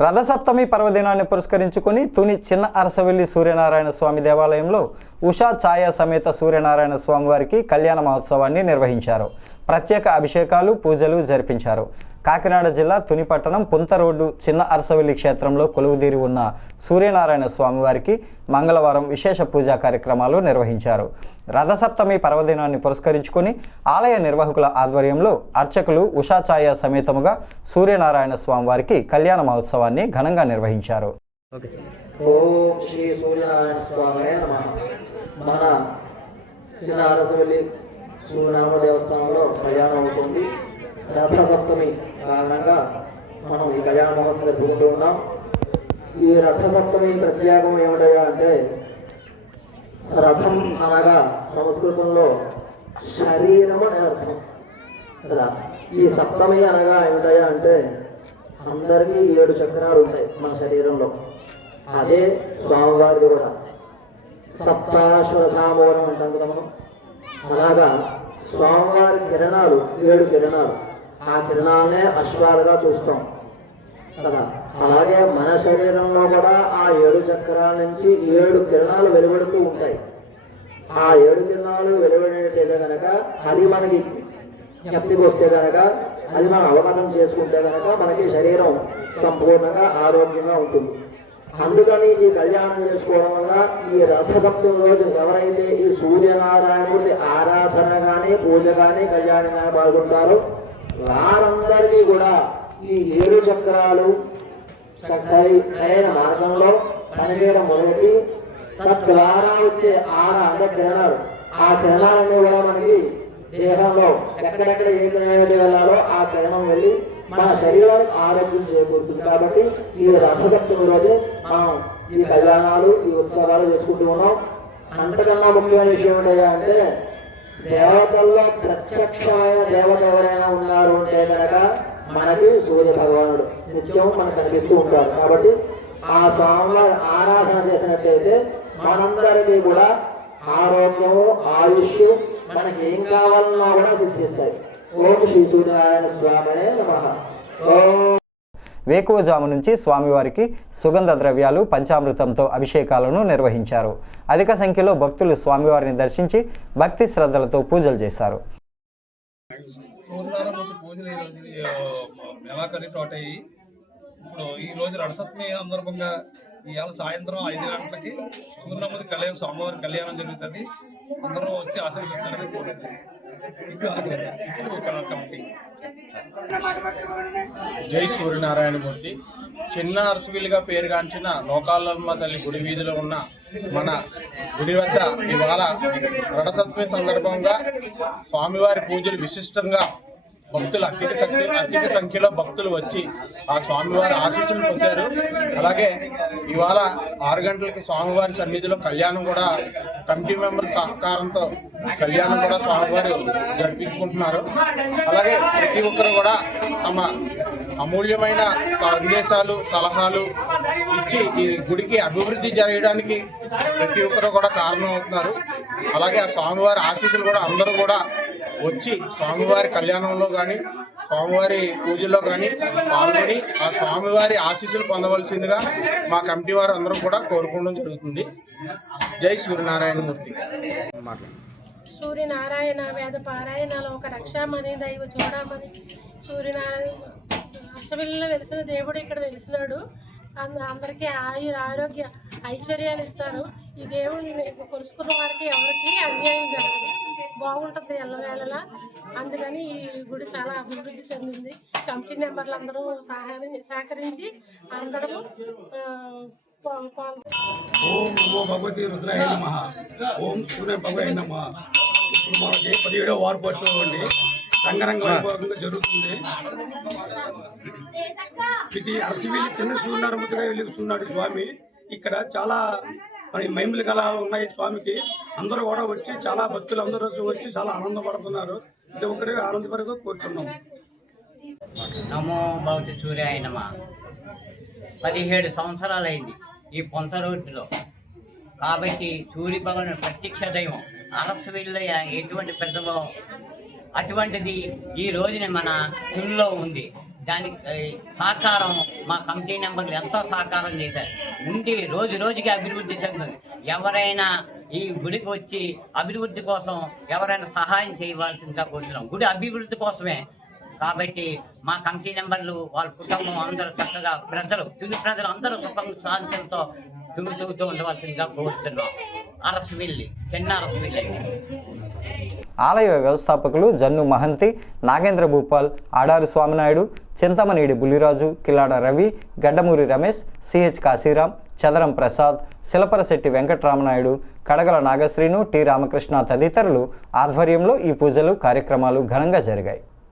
రథసప్తమి పర్వదినాన్ని పురస్కరించుకొని తుని చిన్న అరసవెల్లి సూర్యనారాయణ స్వామి దేవాలయంలో ఉషా ఛాయ సమేత సూర్యనారాయణ స్వామి వారికి కళ్యాణ మహోత్సవాన్ని నిర్వహించారు. ప్రత్యేక అభిషేకాలు పూజలు జరిపించారు. కాకినాడ జిల్లా తుని పట్టణం పుంత రోడ్డు చిన్న అరసవెల్లి క్షేత్రంలో కొలువుదీరి ఉన్న సూర్యనారాయణ స్వామివారికి మంగళవారం విశేష పూజా కార్యక్రమాలు నిర్వహించారు. రథసప్తమి పర్వదినాన్ని పురస్కరించుకొని ఆలయ నిర్వాహకుల ఆధ్వర్యంలో అర్చకులు ఉషాఛాయ సమేతముగా సూర్యనారాయణ స్వామివారికి కళ్యాణ మహోత్సవాన్ని ఘనంగా నిర్వహించారు. ఓం శ్రీ సూర్యనారాయణ స్వామి సూర్యనారాయణ దేవస్థానంలో ప్రయాణం అవుతుంది. రథ సప్తమి కారణంగా మనం ఈ కళ్యాణ మహోత్సవం జరుపుకుంటూ ఉన్నాం. ఈ రథసప్తమి ప్రత్యేకం ఏమిటయా అంటే రథం అనగా సంస్కృతంలో శరీరం అనే అర్థం. కదా? ఈ సప్తమి అనగా ఏమిటయా అంటే అందరికీ ఏడు చక్రాలు ఉంటాయి మన శరీరంలో. అదే స్వామివారిది కూడా. సప్తాశ్వసామోహనం అంటాం కదా మనం. అలాగా స్వామివారి కిరణాలు ఏడు కిరణాలు ఆ కిరణాలనే అశ్వాలుగా చూస్తాం. కదా? అలాగే మన శరీరంలో కూడా ఆ ఏడు చక్రాల నుంచి ఏడు కిరణాలు వెలువడుతూ ఉంటాయి. ఆ ఏడు కిరణాలు వెలువడేటైతే కనుక అది మనకి జ్ఞప్తికి వస్తే కనుక అది మనం అవగాహన చేసుకుంటే కనుక మనకి శరీరం సంపూర్ణంగా ఆరోగ్యంగా ఉంటుంది. అందుకని ఈ కళ్యాణం చేసుకోవడం వల్ల ఈ రథసప్తమి రోజు ఎవరైతే ఈ సూర్యనారాయణుడి ఆరాధన కానీ పూజ కానీ కళ్యాణం కానీ పాల్గొంటారో వారందరినీ కూడా ఈ ఏడు చక్రాలు సరైన మార్గంలో పనిచేయడం మొదటి తద్వారా వచ్చే ఆర అంటే కిరణాలు. ఆ కిరణాలన్నీ కూడా మనకి దేహంలో ఎక్కడెక్కడ ఏ కిరణాలు వెళ్ళాలో ఆ కిరణం వెళ్ళి మన శరీరానికి ఆరోగ్యం చేకూరుతుంది. కాబట్టి ఈ రథసప్తమి రోజే మనం ఈ కళ్యాణాలు ఈ ఉత్సవాలు చేసుకుంటూ ఉన్నాం. అంతకన్నా ముఖ్యమైన విషయం ఏంటంటే అంటే దేవతల్లో ప్రత్యక్షమైన దేవత ఎవరైనా ఉన్నారు అంటే కనుక మనకి సూర్య భగవానుడు నిత్యం మనకు కనిపిస్తూ ఉంటారు కాబట్టి ఆ స్వామివారి ఆరాధన చేసినట్టయితే మనందరికీ కూడా ఆరోగ్యము ఆయుష్ మనకి ఏం కావాలన్నా కూడా సిద్ధిస్తాయి. ఓం శ్రీ సూర్యనారాయణ స్వామినే నమ. ఓం వేకువజాము నుంచి స్వామివారికి సుగంధ ద్రవ్యాలు పంచామృతంతో అభిషేకాలను నిర్వహించారు. అధిక సంఖ్యలో భక్తులు స్వామివారిని దర్శించి భక్తి శ్రద్ధలతో పూజలు చేశారు. ఇప్పుడు ఈ రోజు రడసప్తమి సందర్భంగా ఇవాళ సాయంత్రం ఐదు గంటలకి సూర్యనమ్మది కళ్యాణం స్వామివారి కళ్యాణం జరుగుతుంది. అందరూ వచ్చి ఆశీర్వదించాలని కోరుకుంటున్నాం. జై సూర్యనారాయణమూర్తి. చిన్న అరసువిలుగా పేరుగాంచిన లోకాలమ్మ తల్లి గుడి వీధిలో ఉన్న మన గుడి వద్ద ఇవాళ రథసప్తమి సందర్భంగా స్వామివారి పూజలు విశిష్టంగా భక్తులు అధిక సంఖ్య అధిక సంఖ్యలో భక్తులు వచ్చి ఆ స్వామివారి ఆశీస్సులు పొందారు. అలాగే ఇవాళ ఆరు గంటలకి స్వామివారి సన్నిధిలో కళ్యాణం కూడా కమిటీ మెంబర్ సహకారంతో కళ్యాణం కూడా స్వామివారు జరిపించుకుంటున్నారు. అలాగే ప్రతి ఒక్కరు కూడా తమ అమూల్యమైన సందేశాలు సలహాలు ఇచ్చి ఈ గుడికి అభివృద్ధి జరగడానికి ప్రతి ఒక్కరు కూడా కారణం అవుతున్నారు అలాగే ఆ స్వామివారి ఆశీస్సులు కూడా అందరూ కూడా వచ్చి స్వామివారి కళ్యాణంలో కానీ స్వామివారి పూజల్లో కానీ పాల్గొని ఆ స్వామివారి ఆశీస్సులు పొందవలసిందిగా మా కమిటీ వారు అందరూ కూడా కోరుకోవడం జరుగుతుంది. జై సూర్యనారాయణమూర్తి. సూర్యనారాయణ వేద పారాయణలో ఒక రక్షామని దైవ చూడమని సూర్యనారాయణ అసవిల్లో వెలిసిన దేవుడు ఇక్కడ వెలిసినాడు. అందరికీ ఆయుర ఆరోగ్య ఐశ్వర్యాలు ఇస్తారు. ఈ దేవుడిని కొలుసుకున్న వారికి ఎవరికి అన్యాయం జరగదు. బాగుంటుంది ఎల్లవేళలా. అందుకని ఈ గుడి చాలా అభివృద్ధి చెందింది. కమిటీ మెంబర్లు అందరూ సహాయం సహకరించి అందరూ ఓం నమో భగవతి రుద్రాయ నమ. ఓం సూర్య భగవాయ నమ. మనకి పదిహేడో వారు పడుతుంది రంగరంగ వైభవంగా జరుగుతుంది. ఇది అరసివెల్లి చిన్న సూర్యనారాయణగా వెలుగుతున్నాడు స్వామి. ఇక్కడ చాలా మరి మహిమలు గల ఉన్నాయి స్వామికి. అందరూ కూడా వచ్చి చాలా భక్తులు అందరూ వచ్చి చాలా ఆనందపడుతున్నారు. ప్రతి ఒక్కరికి ఆనందపడుతూ కూర్చున్నాం. నమో భవతి సూర్యాయ నమ. పదిహేడు సంవత్సరాలైంది ఈ పొంత రోడ్డులో. కాబట్టి సూర్య భగవాన్ ప్రత్యక్ష దైవం. అరసవిల్ల ఎటువంటి పెద్దలో అటువంటిది ఈ రోజున మన తుల్లో ఉంది. దానికి సహకారం మా కమిటీ మెంబర్లు ఎంతో సహకారం చేశారు. ఉండి రోజు రోజుకి అభివృద్ధి చెందుతుంది. ఎవరైనా ఈ గుడికి వచ్చి అభివృద్ధి కోసం ఎవరైనా సహాయం చేయవలసిందిగా కోరుతున్నాం. గుడి అభివృద్ధి కోసమే. కాబట్టి మా కమిటీ నెంబర్లు వాళ్ళ కుటుంబం అందరూ చక్కగా ప్రజలు తుది ప్రజలు అందరూ సుఖం శాంతులతో తుగుతూగుతూ ఉండవలసిందిగా కోరుతున్నాం. అరసవిల్లి చిన్న అరసవిల్లి ఆలయ వ్యవస్థాపకులు జన్ను మహంతి నాగేంద్ర భూపాల్ ఆడారు స్వామినాయుడు చింతమనేడి బుల్లిరాజు కిల్లాడ రవి గడ్డమూరి రమేష్ సిహెచ్ కాశీరాం చదరం ప్రసాద్ శిలపరశెట్టి వెంకటరామనాయుడు కడగల నాగశ్రీను టి రామకృష్ణ తదితరులు ఆధ్వర్యంలో ఈ పూజలు కార్యక్రమాలు ఘనంగా జరిగాయి.